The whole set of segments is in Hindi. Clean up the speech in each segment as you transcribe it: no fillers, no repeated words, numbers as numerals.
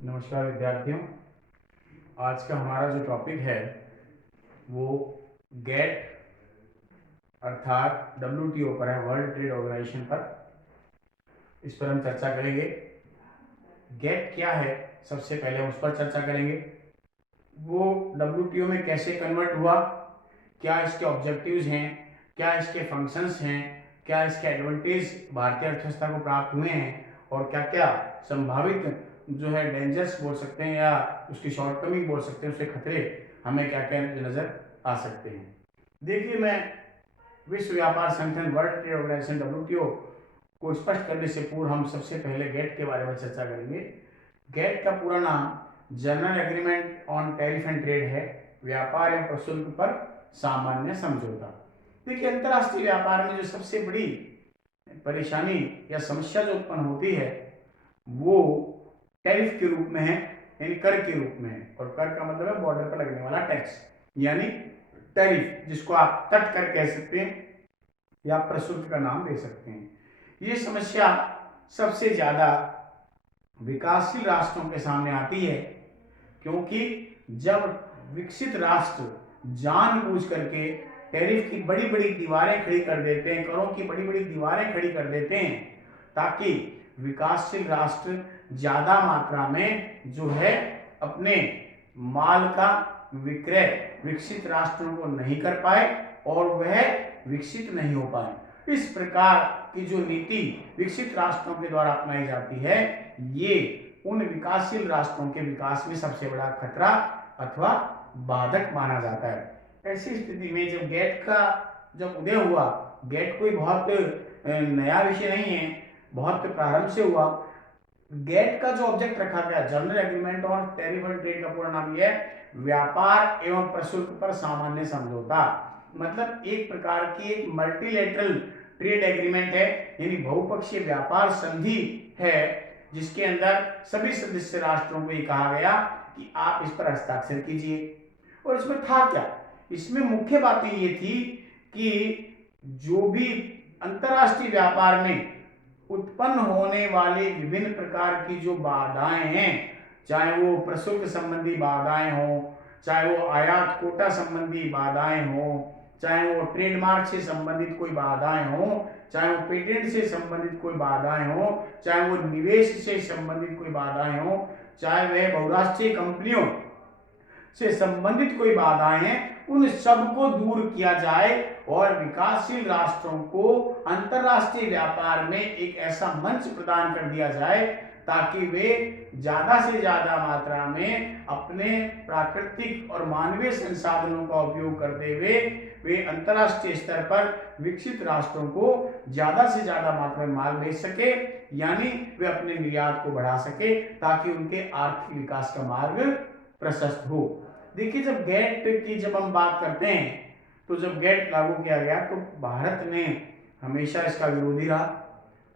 नमस्कार विद्यार्थियों। आज का हमारा जो टॉपिक है वो गेट अर्थात WTO पर है, वर्ल्ड ट्रेड ऑर्गेनाइजेशन पर। इस पर हम चर्चा करेंगे। गेट क्या है, सबसे पहले हम उस पर चर्चा करेंगे। वो WTO में कैसे कन्वर्ट हुआ, क्या इसके ऑब्जेक्टिव्स हैं, क्या इसके फंक्शंस हैं, क्या इसके एडवांटेज भारतीय अर्थव्यवस्था को प्राप्त हुए हैं, और क्या क्या संभावित जो है डेंजर्स बोल सकते हैं या उसकी शॉर्टकमिंग बोल सकते हैं, उसके खतरे हमें क्या क्या नजर आ सकते हैं। देखिए, मैं विश्व व्यापार संगठन वर्ल्ड ट्रेड ऑर्गेनाइजेशन WTO को स्पष्ट करने से पूर्व हम सबसे पहले गेट के बारे में चर्चा करेंगे। गेट का पूरा नाम general agreement on tariff and trade है, व्यापार एवं प्रशुल्क पर सामान्य समझौता। देखिए, अंतर्राष्ट्रीय व्यापार में जो सबसे बड़ी परेशानी या समस्या जो उत्पन्न होती है वो टैरिफ के रूप में है, यानी कर के रूप में है। और कर का मतलब है बॉर्डर पर लगने वाला टैक्स, यानी टैरिफ, जिसको आप तट कर कह सकते हैं या प्रशुल्क का नाम दे सकते हैं। ये समस्या सबसे ज्यादा विकासशील राष्ट्रों के सामने आती है, क्योंकि जब विकसित राष्ट्र जानबूझ करके टैरिफ की बड़ी बड़ी दीवारें खड़ी कर देते हैं, करों की बड़ी बड़ी दीवारें खड़ी कर देते हैं, ताकि विकासशील राष्ट्र ज्यादा मात्रा में जो है अपने माल का विक्रय विकसित राष्ट्रों को नहीं कर पाए और वह विकसित नहीं हो पाए। इस प्रकार की जो नीति विकसित राष्ट्रों के द्वारा अपनाई जाती है, ये उन विकासशील राष्ट्रों के विकास में सबसे बड़ा खतरा अथवा बाधक माना जाता है। ऐसी स्थिति में जब गेट का जब उदय हुआ, गेट कोई बहुत नया विषय नहीं है, बहुत प्रारंभ से हुआ। गेट का जो ऑब्जेक्ट रखा गया, general agreement on tariff and trade, का पूरा नाम यह है व्यापार एवं प्रशुल्क पर सामान्य समझौता। मतलब एक प्रकार की एक मल्टीलेटरल ट्रेड एग्रीमेंट है, यानी बहुपक्षीय व्यापार संधि है, जिसके अंदर सभी सदस्य राष्ट्रों को ये कहा गया कि आप इस पर हस्ताक्षर कीजिए। और इसमें था क्या, इसमें मुख्य बातें ये थी कि जो भी अंतरराष्ट्रीय व्यापार में उत्पन्न होने वाली विभिन्न प्रकार की जो बाधाएं हैं, चाहे वो प्रशुल्क संबंधी बाधाएं हो, चाहे वो आयात कोटा संबंधी बाधाएं हो, चाहे वो ट्रेडमार्क से संबंधित कोई बाधाएं हो, चाहे वो पेटेंट से संबंधित कोई बाधाएं हो, चाहे वो निवेश से संबंधित कोई बाधाएं हो, चाहे वह बहुराष्ट्रीय कंपनियों से संबंधित कोई बाधाएं हैं, उन सबको दूर किया जाए और विकासशील राष्ट्रों को अंतरराष्ट्रीय व्यापार में एक ऐसा मंच प्रदान कर दिया जाए ताकि वे ज्यादा से ज्यादा मात्रा में अपने प्राकृतिक और मानवीय संसाधनों का उपयोग करते हुए वे अंतरराष्ट्रीय स्तर पर विकसित राष्ट्रों को ज्यादा से ज्यादा मात्रा में माल बेच सके, यानी वे अपने निर्यात को बढ़ा सके ताकि उनके आर्थिक विकास का मार्ग प्रशस्त हो। देखिए, जब गेट की जब हम बात करते हैं तो जब गेट लागू किया गया तो भारत ने हमेशा इसका विरोधी रहा,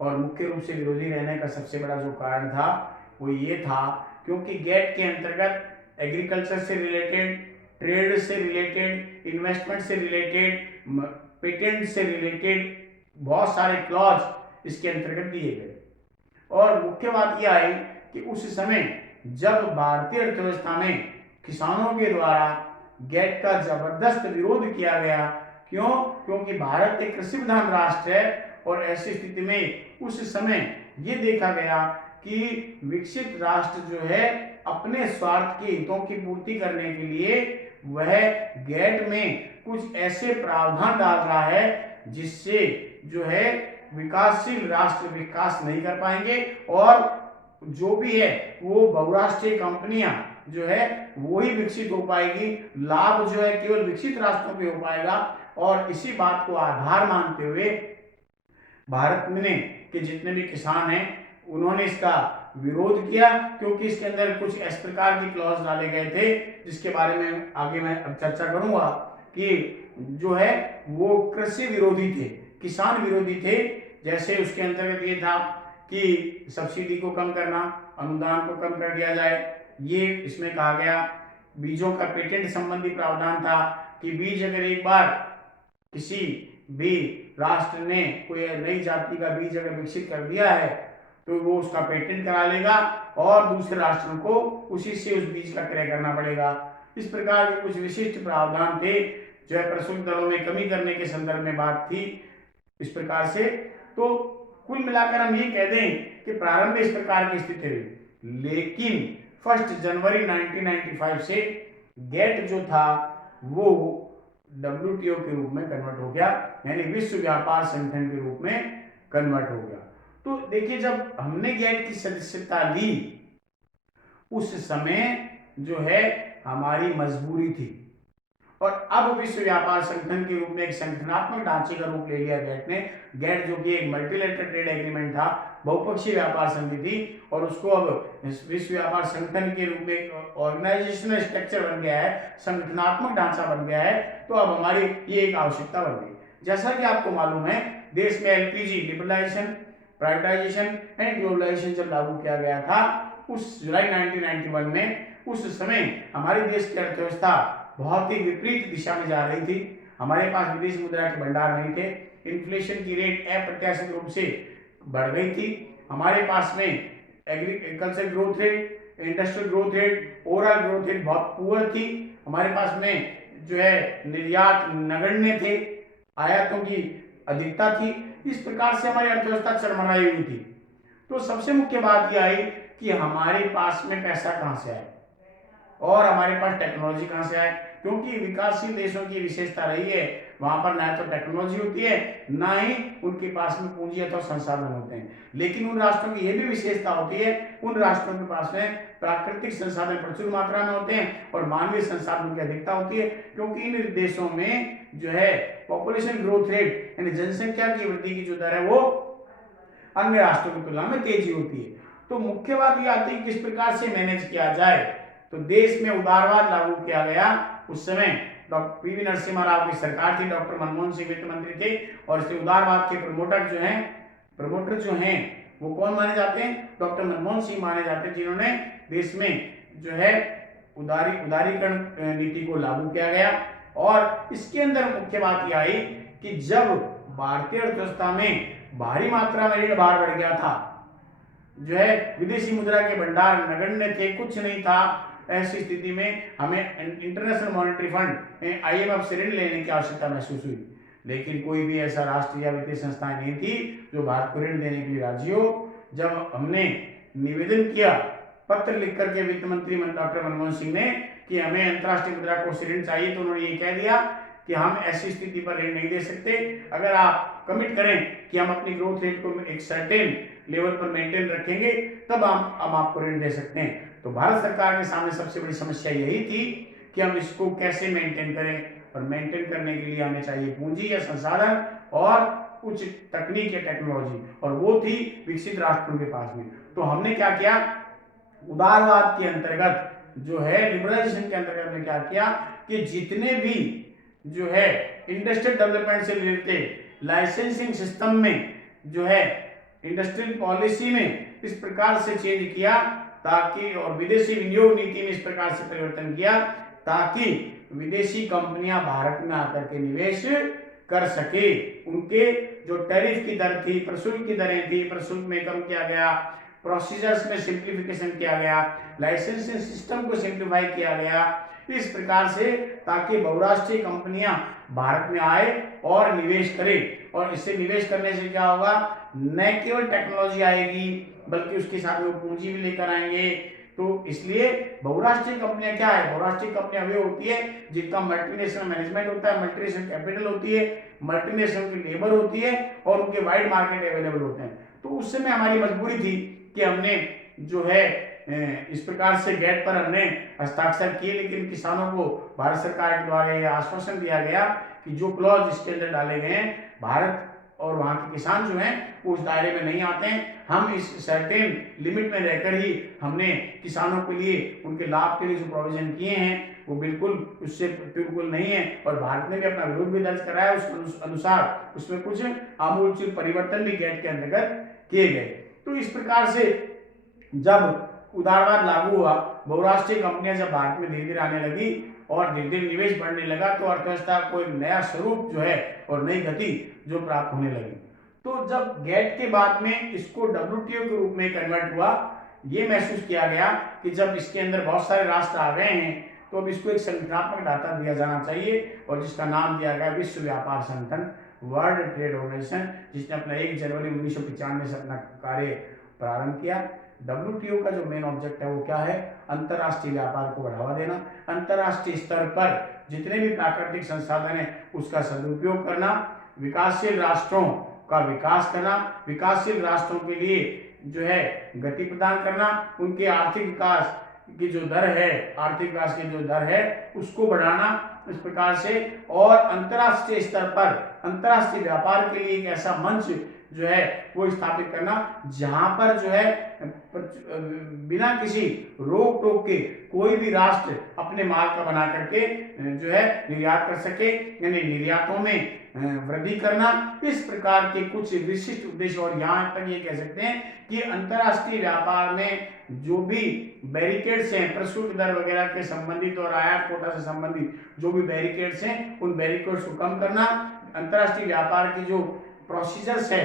और मुख्य रूप से विरोधी रहने का सबसे बड़ा जो कारण था वो ये था क्योंकि गेट के अंतर्गत एग्रीकल्चर से रिलेटेड, ट्रेड से रिलेटेड, इन्वेस्टमेंट से रिलेटेड, पेटेंट से रिलेटेड बहुत सारे क्लॉज इसके अंतर्गत दिए गए। और मुख्य बात यह आई कि उस समय जब भारतीय अर्थव्यवस्था में किसानों के द्वारा गेट का जबरदस्त विरोध किया गया, क्यों? क्योंकि भारत एक कृषि प्रधान राष्ट्र है और ऐसी स्थिति में उस समय ये देखा गया कि विकसित राष्ट्र जो है अपने स्वार्थ के हितों की पूर्ति करने के लिए वह गेट में कुछ ऐसे प्रावधान डाल रहा है जिससे जो है विकासशील राष्ट्र विकास नहीं कर पाएंगे और जो भी है वो बहुराष्ट्रीय कंपनियां जो है वो ही विकसित हो पाएगी, लाभ जो है केवल विकसित राष्ट्रों पे हो पाएगा। और इसी बात को आधार मानते हुए भारत में के जितने भी किसान हैं उन्होंने इसका विरोध किया, क्योंकि इसके अंदर कुछ इस प्रकार की क्लॉज डाले गए थे जिसके बारे में आगे मैं अब चर्चा करूंगा कि जो है वो कृषि विरोधी थे, किसान विरोधी थे। जैसे उसके अंतर्गत ये था कि सब्सिडी को कम करना, अनुदान को कम कर दिया जाए, ये इसमें कहा गया। बीजों का पेटेंट संबंधी प्रावधान था कि बीज अगर एक बार किसी भी राष्ट्र ने कोई नई जाति का बीज अगर विकसित कर दिया है तो वो उसका पेटेंट करा लेगा और दूसरे राष्ट्रों को उसी से उस बीज का क्रय करना पड़ेगा। इस प्रकार के कुछ विशिष्ट प्रावधान थे जो है प्रशुल्क दरों में कमी करने के संदर्भ में बात थी। इस प्रकार से तो कुल मिलाकर हम ये कह दें कि प्रारंभ में इस प्रकार की स्थिति रही, लेकिन 1 जनवरी 1995 से गेट जो था वो WTO के रूप में कन्वर्ट हो गया, यानी विश्व व्यापार संगठन के रूप में कन्वर्ट हो गया। तो देखिए, जब हमने गेट की सदस्यता ली उस समय जो है हमारी मजबूरी थी, और अब विश्व व्यापार संगठन के रूप में एक संगठनात्मक ढांचे का रूप ले लिया गेट ने। गेट जो कि एक मल्टीलेटरल ट्रेड एग्रीमेंट था, बहुपक्षीय व्यापार संधि थी, और उसको अब विश्व व्यापार संगठन के रूप में ऑर्गेनाइजेशनल स्ट्रक्चर बन गया है, संगठनात्मक ढांचा बन गया है। तो अब हमारी ये एक आवश्यकता बन गई। जैसा कि आपको मालूम है, देश में LPG liberalisation, privatisation and globalisation जब लागू किया गया था उस जुलाई 1991 में, उस समय हमारे देश की अर्थव्यवस्था बहुत ही विपरीत दिशा में जा रही थी। हमारे पास विदेशी मुद्रा के भंडार नहीं थे, इन्फ्लेशन की रेट अप्रत्याशित रूप से बढ़ गई थी, हमारे पास में agriculture growth rate, industrial growth rate, overall growth rate बहुत पुअर थी, हमारे पास में जो है निर्यात नगण्य थे, आयातों की अधिकता थी। इस प्रकार से हमारी अर्थव्यवस्था चरमराई हुई थी। तो सबसे मुख्य बात यह आई कि हमारे पास में पैसा कहां से आए और हमारे पास टेक्नोलॉजी कहां से आए, क्योंकि विकासशील देशों की विशेषता रही है वहां पर ना तो टेक्नोलॉजी होती है, ना ही उनके पास में पूंजी अथवा संसाधन होते हैं। लेकिन उन राष्ट्रों की यह भी विशेषता होती है, उन राष्ट्रों के पास में प्राकृतिक संसाधन प्रचुर मात्रा में होते हैं और मानवीय संसाधनों की अधिकता होती है, क्योंकि इन देशों में जो है पॉपुलेशन ग्रोथ रेट यानी जनसंख्या की वृद्धि की जो दर है वो अन्य राष्ट्रों की तुलना में तेजी होती है। तो मुख्य बात यह आती है किस प्रकार से मैनेज किया जाए। तो देश में उदारवाद लागू किया गया। उस समय डॉक्टर PV नरसिम्हा राव की सरकार थी, डॉक्टर मनमोहन सिंह वित्त मंत्री थे, और इसलिए उदारवाद के प्रमोटर जो हैं वो कौन माने जाते हैं? डॉक्टर मनमोहन सिंह माने जाते हैं, जिन्होंने देश में जो है उदारीकरण नीति को लागू किया गया। और इसके अंदर मुख्य बात यह आई कि जब भारतीय अर्थव्यवस्था में भारी मात्रा में ऋण भार बढ़ गया था, जो है विदेशी मुद्रा के भंडार नगण्य थे, कुछ नहीं था, ऐसी स्थिति में हमें इंटरनेशनल मॉनेटरी फंड IMF से ऋण लेने की आवश्यकता महसूस हुई। लेकिन कोई भी ऐसा राष्ट्र या वित्तीय संस्थाएं नहीं थी जो भारत को ऋण देने के लिए राजी हो। जब हमने निवेदन किया, पत्र लिख करके वित्त मंत्री डॉक्टर मनमोहन सिंह ने कि हमें अंतर्राष्ट्रीय मुद्रा कोष से ऋण चाहिए, तो उन्होंने ये कह दिया कि हम ऐसी स्थिति पर ऋण नहीं दे सकते। अगर आप कमिट करें कि हम अपनी ग्रोथ रेट को एक सर्टेन लेवल पर मेंटेन रखेंगे, तब हम आपको ऋण दे सकते हैं। तो भारत सरकार के सामने सबसे बड़ी समस्या यही थी कि हम इसको कैसे मेंटेन करें, और मेंटेन करने के लिए हमें चाहिए पूंजी या संसाधन और उच्च तकनीक या टेक्नोलॉजी, और वो थी विकसित राष्ट्रों के पास में। तो हमने क्या किया, उदारवाद के अंतर्गत जो है लिबरलाइजेशन के अंतर्गत हमने क्या किया कि जितने भी जो है इंडस्ट्रियल डेवलपमेंट से रिलेटेड लाइसेंसिंग सिस्टम में जो है इंडस्ट्रियल पॉलिसी में इस प्रकार से चेंज किया ताकि, और विदेशी विनियोग नीति में इस प्रकार से परिवर्तन किया ताकि विदेशी कंपनियां भारत में आकर के निवेश कर सके। उनके जो टैरिफ की दर थी, प्रशुल्क की दरें थी, प्रशुल्क में कम किया गया, प्रोसीजर्स में सिंप्लीफिकेशन किया गया, लाइसेंसिंग सिस्टम को सिंप्लीफाई किया गया, इस प्रकार से ताकि बहुराष्ट्रीय कंपनियां भारत में आए और निवेश करें। और इससे निवेश करने से क्या होगा, न केवल टेक्नोलॉजी आएगी बल्कि उसके साथ में पूंजी भी लेकर आएंगे। तो इसलिए बहुराष्ट्रीय कंपनियां क्या है, बहुराष्ट्रीय कंपनियां वे होती है जिनका मल्टीनेशनल मैनेजमेंट होता है, मल्टीनेशनल कैपिटल होती है, मल्टीनेशनल की लेबर होती है और उनके वाइड मार्केट अवेलेबल होते हैं। तो उस समय हमारी मजबूरी थी कि हमने जो है इस प्रकार से गेट पर हमने हस्ताक्षर किए, लेकिन किसानों को भारत सरकार के द्वारा यह आश्वासन दिया गया कि जो क्लॉज इसके अंदर डाले गए हैं, भारत और वहाँ के किसान जो हैं वो उस दायरे में नहीं आते हैं। हम इस सर्टेन लिमिट में रहकर ही हमने किसानों के लिए उनके लाभ के लिए जो प्रोविजन किए हैं वो बिल्कुल उससे बिल्कुल नहीं है, और भारत ने भी अपना विरोध भी दर्ज कराया। उस अनुसार उसमें कुछ आमूलचूल परिवर्तन भी गेट के अंतर्गत किए गए। तो इस प्रकार से जब उदारवाद लागू हुआ, बहुराष्ट्रीय कंपनियां जब भारत में धीरे धीरे आने लगी और धीरे धीरे निवेश बढ़ने लगा, तो अर्थव्यवस्था को एक नया स्वरूप जो है और नई गति जो प्राप्त होने लगी। तो जब गेट के बाद में इसको WTO के रूप में कन्वर्ट हुआ, ये महसूस किया गया कि जब इसके अंदर बहुत सारे राष्ट्र आ गए हैं तो अब इसको एक संगठनात्मक डाटा दिया जाना चाहिए और जिसका नाम दिया गया विश्व व्यापार संगठन, वर्ल्ड ट्रेड ऑर्गेनाइजेशन, जिसने अपना 1 जनवरी 1995 से अपना कार्य प्रारंभ किया। WTO का जो मेन ऑब्जेक्ट है वो क्या है? अंतर्राष्ट्रीय व्यापार को बढ़ावा देना, अंतर्राष्ट्रीय स्तर पर जितने भी प्राकृतिक संसाधन है उसका सदुपयोग करना, विकासशील राष्ट्रों का विकास करना, विकासशील राष्ट्रों के लिए जो है गति प्रदान करना, उनके आर्थिक विकास की जो दर है, आर्थिक विकास की जो दर है उसको बढ़ाना इस प्रकार से, और अंतर्राष्ट्रीय स्तर पर अंतर्राष्ट्रीय व्यापार के लिए एक ऐसा मंच जो है वो स्थापित करना जहां पर जो है बिना किसी रोक टोक के कोई भी राष्ट्र अपने माल का बना करके जो है निर्यात कर सके, यानी निर्यातों में वृद्धि करना। इस प्रकार के कुछ विशिष्ट उद्देश्य, और यहाँ तक ये कह सकते हैं कि अंतर्राष्ट्रीय व्यापार में जो भी बैरिकेड्स हैं, प्रशुल्क दर वगैरह के संबंधित और आयात कोटा से संबंधित जो भी बैरिकेड्स हैं उन बैरिकेड्स को कम करना, अंतर्राष्ट्रीय व्यापार की जो प्रोसीजर्स है,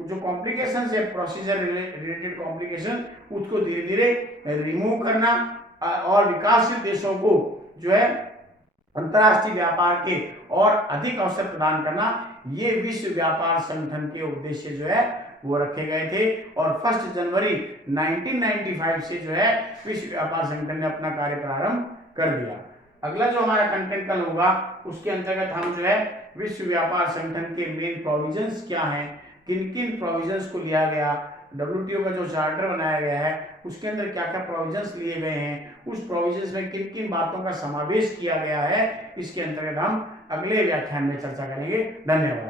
जो कॉम्प्लिकेशंस है, प्रोसीजर रिलेटेड कॉम्प्लिकेशन, उसको धीरे धीरे रिमूव करना और विकासशील देशों को जो है अंतर्राष्ट्रीय व्यापार के और अधिक अवसर प्रदान करना, ये विश्व व्यापार संगठन के उद्देश्य जो है वो रखे गए थे। और 1 जनवरी 1995 से जो है विश्व व्यापार संगठन ने अपना कार्य प्रारंभ कर दिया। अगला जो हमारा कंटेंट कल होगा उसके अंतर्गत हम जो है विश्व व्यापार संगठन के मेन प्रोविजंस क्या हैं, किन किन प्रोविजंस को लिया गया, WTO का जो चार्टर बनाया गया है उसके अंदर क्या क्या प्रोविजंस लिए गए हैं, उस प्रोविजंस में किन किन बातों का समावेश किया गया है, इसके अंतर्गत हम अगले व्याख्यान में चर्चा करेंगे। धन्यवाद।